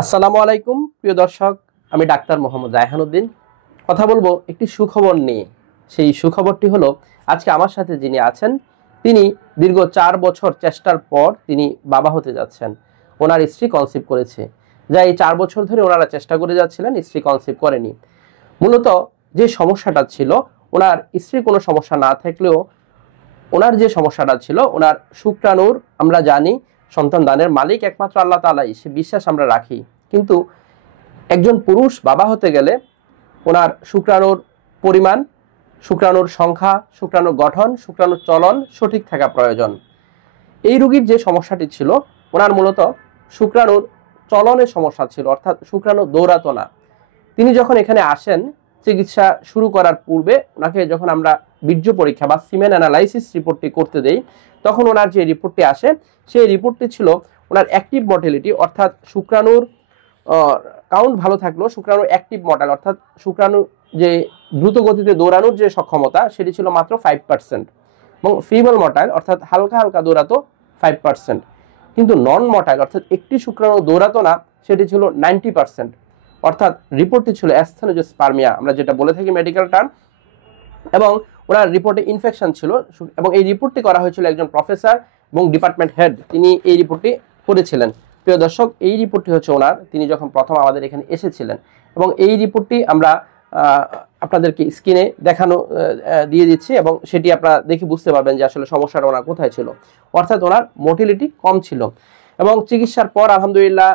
আসসালামু আলাইকুম প্রিয় দর্শক, আমি ডাক্তার মোহাম্মদ রায়হান উদ্দিন কথা বলবো একটি সুখবর নিয়ে। সেই সুখবরটি হলো, আজকে আমার সাথে যিনি আছেন তিনি দীর্ঘ 4 বছর চেষ্টার পর তিনি বাবা হতে যাচ্ছেন। ওনার স্ত্রী কনসিভ করেছে, যা এই 4 বছর ধরে ওনারা চেষ্টা করে যাচ্ছিলেন, স্ত্রী কনসিভ করেনি। মূলত যে সমস্যাটা ছিল, ওনার স্ত্রীর কোনো সমস্যা না থাকলেও ওনার যে সমস্যাটা ছিল, ওনার শুক্রাণুর, আমরা জানি সন্তান দানের মালিক একমাত্র আল্লাহ তাআলাই, সে বিশ্বাস আমরা রাখি। কিন্তু একজন পুরুষ বাবা হতে গেলে ওনার শুক্রাণুর পরিমাণ, শুক্রাণুর সংখ্যা, শুক্রাণুর গঠন, শুক্রাণুর চলন সঠিক থাকা প্রয়োজন। এই রোগীর যে সমস্যাটি ছিল, ওনার মূলত শুক্রাণুর চলনের সমস্যা ছিল, অর্থাৎ শুক্রাণু দৌড়াতো না। তিনি যখন এখানে আসেন চিকিৎসা শুরু করার পূর্বে, ওনাকে যখন আমরা বীর্য পরীক্ষা বা সিমেন অ্যানালাইসিস রিপোর্টটি করতে দেই, তখন ওনার যে রিপোর্টটি আসে সেই রিপোর্টটি ছিল ওনার অ্যাক্টিভ মর্টালিটি, অর্থাৎ শুক্রাণুর কাউন্ট ভালো থাকলো, শুক্রাণুর অ্যাক্টিভ মর্টাল অর্থাৎ শুক্রাণু যে দ্রুত গতিতে দৌড়ানোর যে সক্ষমতা সেটি ছিল মাত্র 5%, এবং ফিবল মর্টাইল অর্থাৎ হালকা হালকা দৌড়াতো 5%। কিন্তু নন মর্টাইল অর্থাৎ একটি শুক্রাণু দৌড়াতো না, সেটি ছিল 90%। অর্থাৎ রিপোর্টটি ছিল অ্যাস্থেনোজোস্পার্মিয়া, আমরা যেটা বলে থাকি মেডিকেল টার্ম। এবং ওনার রিপোর্টে ইনফেকশন ছিল, এবং এই রিপোর্টটি করা হয়েছিল একজন প্রফেসর এবং ডিপার্টমেন্ট হেড, তিনি এই রিপোর্টটি করেছিলেন। প্রিয় দর্শক, এই রিপোর্টটি হচ্ছে ওনার, তিনি যখন প্রথম আমাদের এখানে এসেছিলেন, এবং এই রিপোর্টটি আমরা আপনাদেরকে স্ক্রিনে দেখানো দিয়ে দিচ্ছি, এবং সেটি আপনারা দেখে বুঝতে পারবেন যে আসলে সমস্যাটা ওনার কোথায় ছিল। অর্থাৎ ওনার মোটিলিটি কম ছিল, এবং চিকিৎসার পর আলহামদুলিল্লাহ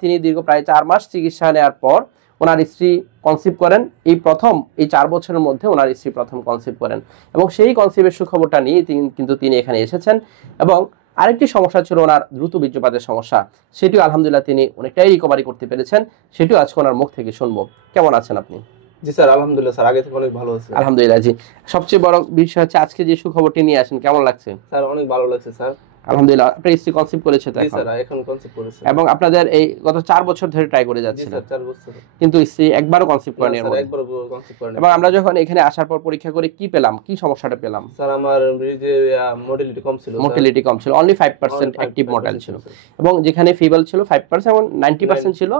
তিনি দীর্ঘ প্রায় 4 মাস চিকিৎসা নেওয়ার পর ওনার স্ত্রী কনসিভ করেন। এই 4 বছরের মধ্যে ওনার স্ত্রী প্রথম কনসিভ করেন, এবং সেই কনসিভের সুখবরটা নিয়ে তিনি এখানে এসেছেন। এবং আরেকটি সমস্যা ছিল ওনার দ্রুত বীর্যপাতের সমস্যা, সেটিও আলহামদুলিল্লাহ তিনি অনেকটাই রিকভারি করতে পেরেছেন। সেটিও আজকে ওনার মুখ থেকে শুনবো। কেমন আছেন আপনি? জি স্যার, আলহামদুলিল্লাহ স্যার, আগে থেকে অনেক ভালো আছে। আলহামদুলিল্লাহ। জি, সবচেয়ে বড় বিষয় হচ্ছে আজকে যে সুখবরটি নিয়ে আসেন, কেমন লাগছে? স্যার অনেক ভালো লাগছে স্যার। আলহামদুলিল্লাহ। আপনার স্ত্রী কনসিভ করেছে তো? জি স্যার, এখন কনসিভ করেছে। এবং আপনাদের এই গত 4 বছর ধরে ট্রাই করে জি যাচ্ছেন? স্যার, 4 বছর। কিন্তু স্ত্রী একবারও কনসিভ করেনি এর মধ্যে? একবারও কনসিভ করেনি। এবং আমরা যখন এখানে আসার পর পরীক্ষা করে কি পেলাম, কি সমস্যাটা পেলাম? স্যার আমার যে মোটিলিটি কম ছিল, মোটিলিটি কম ছিল, অনলি 5% অ্যাক্টিভ মর্টাইল ছিল, এবং যেখানে ফিবল ছিল 5% এবং 90% ছিল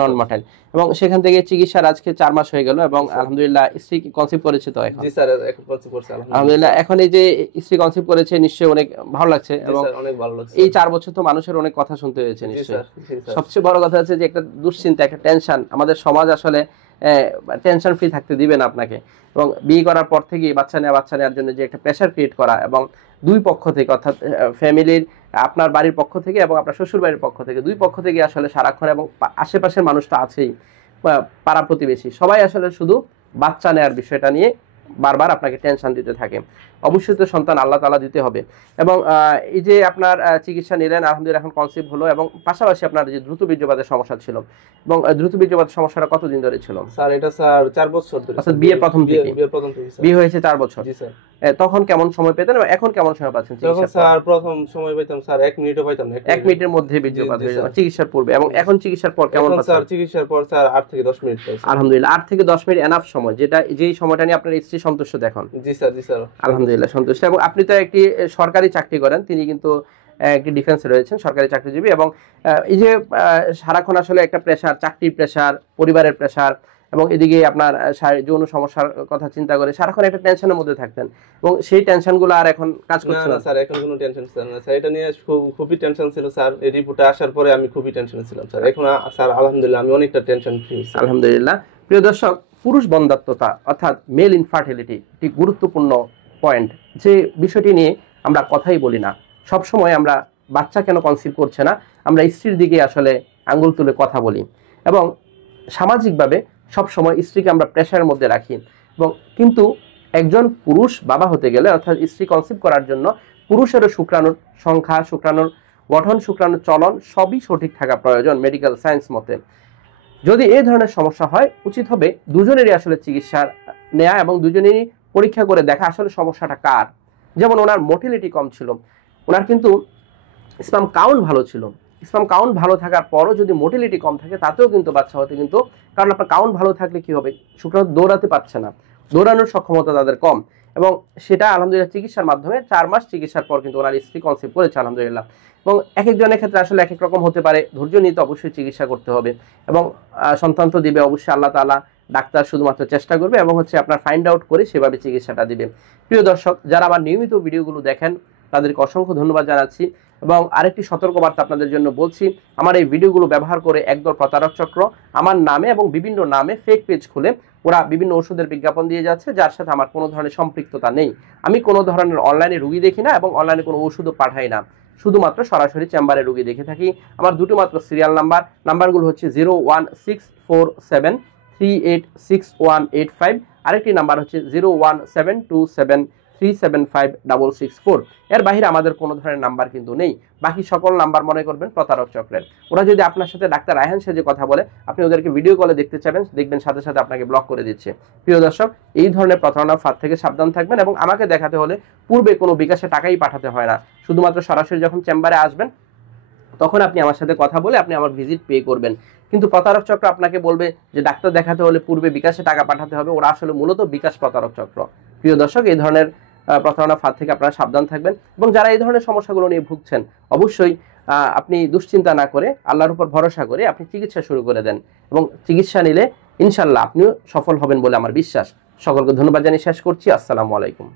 নন মর্টাইল। এবং সেখান থেকে চিকিৎসার আজকে 4 মাস হয়ে গেল, এবং আলহামদুলিল্লাহ স্ত্রী কনসিভ করেছে তো এখন? জি স্যার, এখন কনসিভ করেছে আলহামদুলিল্লাহ। এখন এই যে স্ত্রী কনসিভ করেছে, নিশ্চয়ই অনেক ভালো লাগছে। এবং অনেক ভালো লাগছে। এই 4 বছর তো মানুষের অনেক কথা শুনতে হয়েছে নিশ্চয়ই। সবচেয়ে বড় কথা হচ্ছে যে একটা দুশ্চিন্তা, একটা টেনশন, আমাদের সমাজ আসলে টেনশন ফ্রি থাকতে দিবে না আপনাকে। এবং বিয়ে করার পর থেকেই বাচ্চা নেওয়ার জন্য যে একটা প্রেশার ক্রিয়েট করা, এবং দুই পক্ষ থেকে অর্থাৎ ফ্যামিলির, আপনার বাড়ির পক্ষ থেকে এবং আপনার শ্বশুর বাড়ির পক্ষ থেকে, দুই পক্ষ থেকে আসলে সারাক্ষণ, এবং আশেপাশের মানুষ তো আছেই, পাড়া প্রতিবেশী, সবাই আসলে শুধু বাচ্চা নেওয়ার বিষয়টা নিয়ে বারবার আপনাকে টেনশন দিতে থাকে। অবশ্যই তো সন্তান আল্লাহ তাআলা দিতে হবে। এবং এই যে আপনার চিকিৎসা নিলেন, আলহামদুলিল্লাহ এখন কনসিভ হলো, এবং পাশাপাশি আপনার যে দ্রুত বীর্যপাতের সমস্যা ছিল, এবং দ্রুত বীর্যপাতের সমস্যাটা কতদিন ধরে ছিল? স্যার এটা স্যার 4 বছর ধরে। অর্থাৎ বিয়ের প্রথম থেকে? বিয়ে হয়েছে 4 বছর। জি স্যার। তখন কেমন সময় পেতেন এবং এখন কেমন সময় পাচ্ছেন? তখন স্যার প্রথম সময় পেতাম স্যার 1 মিনিটও পাইতাম না। 1 মিনিটের মধ্যে বীর্যপাত হয়ে যেত চিকিৎসার পূর্বে, এবং এখন চিকিৎসার পর কেমন পাচ্ছেন? স্যার চিকিৎসার পর স্যার 8 থেকে 10 মিনিট পাই। আলহামদুলিল্লাহ। 8 থেকে 10 মিনিট এনাফ সময়, যেই সময়টা নিয়ে আপনার স্ত্রী সন্তুষ্ট দেখুন? জি স্যার, জি স্যার, আলহামদুলিল্লাহ সন্তুষ্ট। এবং আপনি তো একটি সরকারি চাকরি করেন, তিনি কিন্তু একটি ডিফেন্সে রয়েছেন, সরকারি চাকরিজীবী। এবং এই যে সারাক্ষণ আসলে একটা প্রেশার, চাকরির প্রেশার, পরিবারের প্রেশার, এবং এদিকে আপনার যৌন সমস্যার কথা চিন্তা করে সারাক্ষণ একটা টেনশনের মধ্যে থাকতেন, এবং সেই টেনশনগুলো আর এখন কাজ করছে না? স্যার এখন কোনো টেনশন স্যার না স্যার, এটা নিয়ে খুবই টেনশন ছিল স্যার। এই রিপোর্টে আসার পরে আমি খুবই টেনশনে ছিলাম স্যার। এখন স্যার আলহামদুলিল্লাহ আমি অনেকটা টেনশন ফ্রি। আলহামদুলিল্লাহ। প্রিয় দর্শক, পুরুষ বন্ধ্যাত্বতা অর্থাৎ মেল ইনফার্টিলিটি একটি গুরুত্বপূর্ণ পয়েন্ট, যে বিষয়টি নিয়ে আমরা কথাই বলি না। সব সময় আমরা বাচ্চা কেন কনসিভ করছে না, আমরা স্ত্রীর দিকে আসলে আঙ্গুল তুলে কথা বলি, এবং সামাজিকভাবে সব সময় স্ত্রীকে আমরা প্রেশারের মধ্যে রাখি। এবং কিন্তু একজন পুরুষ বাবা হতে গেলে, অর্থাৎ স্ত্রী কনসিভ করার জন্য, পুরুষেরও শুক্রাণুর সংখ্যা, শুক্রাণুর গঠন, শুক্রাণুর চলন সবই সঠিক থাকা প্রয়োজন মেডিকেল সায়েন্স মতে। যদি এই ধরনের সমস্যা হয়, উচিত হবে দুজনেরই আসলে চিকিৎসা নেওয়া, এবং দুজনেরই পরীক্ষা করে দেখা আসলে সমস্যাটা কার। যেমন ওনার মোটিলিটি কম ছিল, ওনার কিন্তু স্পার্ম কাউন্ট ভালো ছিল। স্পার্ম কাউন্ট ভালো থাকার পরও যদি মোটিলিটি কম থাকে, তাতেও কিন্তু বাচ্চা হতে কিন্তু, কারণ আপনার কাউন্ট ভালো থাকলে কি হবে, শুক্রাণু দৌড়াতে পারছে না, দৌড়ানোর সক্ষমতা তাদের কম। এবং সেটা আলহামদুলিল্লাহ চিকিৎসার মাধ্যমে 4 মাস চিকিৎসার পর কিন্তু ওনার স্ত্রী কনসিভ করেছে আলহামদুলিল্লাহ। এবং এক একজনের ক্ষেত্রে আসলে এক এক রকম হতে পারে। ধৈর্য নিয়ে তো অবশ্যই চিকিৎসা করতে হবে এবং সন্তান তো দিবে অবশ্যই আল্লাহ তাআলা, ডাক্তার শুধুমাত্র চেষ্টা করবে এবং আপনার ফাইন্ড আউট করে সেভাবে চিকিৎসাটা দিবে। প্রিয় দর্শক, যারা আমার নিয়মিত ভিডিওগুলো দেখেন তাদেরকে অসংখ্য ধন্যবাদ জানাচ্ছি এবং আরেকটি সতর্কবার্তা আপনাদের জন্য বলছি, আমার এই ভিডিওগুলো ব্যবহার করে একদল প্রতারক চক্র আমার নামে এবং বিভিন্ন নামে ফেক পেজ খুলে ওরা বিভিন্ন ওষুধের বিজ্ঞাপন দিয়ে যাচ্ছে, যার সাথে আমার কোনো ধরনের সম্পৃক্ততা নেই। আমি কোনো ধরনের অনলাইনে রুগী দেখি না এবং অনলাইনে কোনো ওষুধও পাঠাই না, শুধুমাত্র সরাসরি চেম্বারে রুগী দেখে থাকি। আমার দুটো মাত্র সিরিয়াল নাম্বারগুলো হচ্ছে 01647386185, আরেকটি নাম্বার হচ্ছে 01727375664। এর বাইরে আমাদের কোনো ধরনের নাম্বার কিন্তু নেই। বাকি সকল নাম্বার মনে করবেন প্রতারক চক্রের। ওরা যদি আপনার সাথে ডাক্তার রায়হান সেজে কথা বলে, আপনি ওদেরকে ভিডিও কলে দেখতে চাবেন, দেখবেন সাথে সাথে আপনাকে ব্লক করে দিচ্ছে। প্রিয় দর্শক, এই ধরনের প্রতারণার ফাঁদ থেকে সাবধান থাকবেন এবং আমাকে দেখাতে হলে পূর্বে কোনো বিকাশে টাকাই পাঠাতে হয় না, শুধুমাত্র সরাসরি যখন চেম্বারে আসবেন তখন আপনি আমার সাথে কথা বলে আপনি আমার ভিজিট পে করবেন। কিন্তু প্রতারক চক্র আপনাকে বলবে যে ডাক্তার দেখাতে হলে পূর্বে বিকাশে টাকা পাঠাতে হবে। ওরা আসলে মূলত বিকাশ প্রতারক চক্র। প্রিয় দর্শক, এই ধরনের প্রতারণার ফাঁদ থেকে আপনারা সাবধান থাকবেন এবং যারা এই ধরনের সমস্যাগুলো নিয়ে ভুগছেন অবশ্যই আপনি দুশ্চিন্তা না করে আল্লাহর উপর ভরসা করে আপনি চিকিৎসা শুরু করে দেন এবং চিকিৎসা নিলে ইনশাল্লাহ আপনিও সফল হবেন বলে আমার বিশ্বাস। সকলকে ধন্যবাদ জানিয়ে শেষ করছি। আসসালামু আলাইকুম।